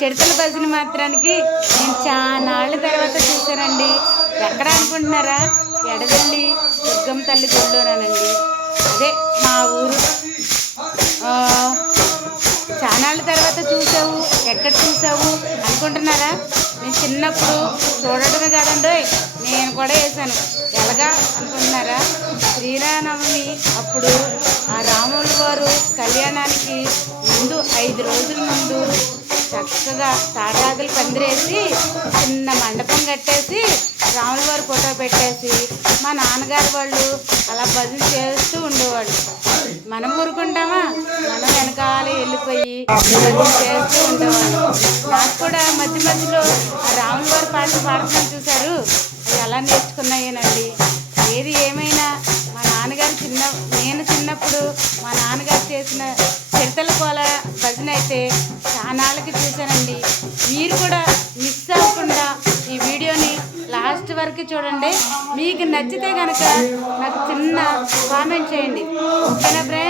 చిడతల భజన మాత్రానికి నేను చాలా తర్వాత చూశానండి. ఎక్కడ అనుకుంటున్నారా? ఎడదల్లి దుర్గమ్మ తల్లి గుడిలోనండి అదే మా ఊరు. ఆ, చానాళ్ళ తర్వాత చూసావు ఎక్కడ చూసావు అనుకుంటున్నారా? నేను చిన్నప్పుడు చూడడమే కాదండి నేను కూడా వేసాను ఎలాగా అనుకుంటున్నారా? శ్రీరామనవమి అప్పుడు ఆ రాముల వారు కళ్యాణానికి ముందు ఐదు రోజుల ముందు చక్కగా తాటాకులు పందిరేసి చిన్న మండపం కట్టేసి రాముల వారి ఫోటో పెట్టేసి మా నాన్నగారు వాళ్ళు అలా భజన చేస్తూ ఉండేవాళ్ళు. మనం ఊరుకుంటామా? మనం వెనకాల వెళ్ళిపోయి భజన చేస్తూ ఉండేవాళ్ళు. నాకు కూడా మధ్య మధ్యలో ఆ రాముల వారి పాటలు పాడటం చూశారు. అది అలా నేర్చుకున్నాయేనండి? ఏది ఏమైనా మా నాన్నగారు చిన్న నేను చిన్నప్పుడు మా నాన్నగారు చేసిన చిరతల కోల భజన అయితే చానాళ్ళకి చూశానండి. మీరు కూడా మిస్ అవ్వకుండా ఈ వీడియోని లాస్ట్ వరకు చూడండి. మీకు నచ్చితే కనుక నాకు చిన్న కామెంట్ చేయండి. ఓకేనా ఫ్రెండ్స్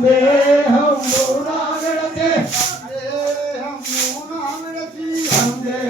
ಅಂಬೆ ಹಮ್ಮು ನಾಗಣತೆ ಅಂಬೆ ಹಮ್ಮು ನಾಗಣತಿ ಅಂಬೆ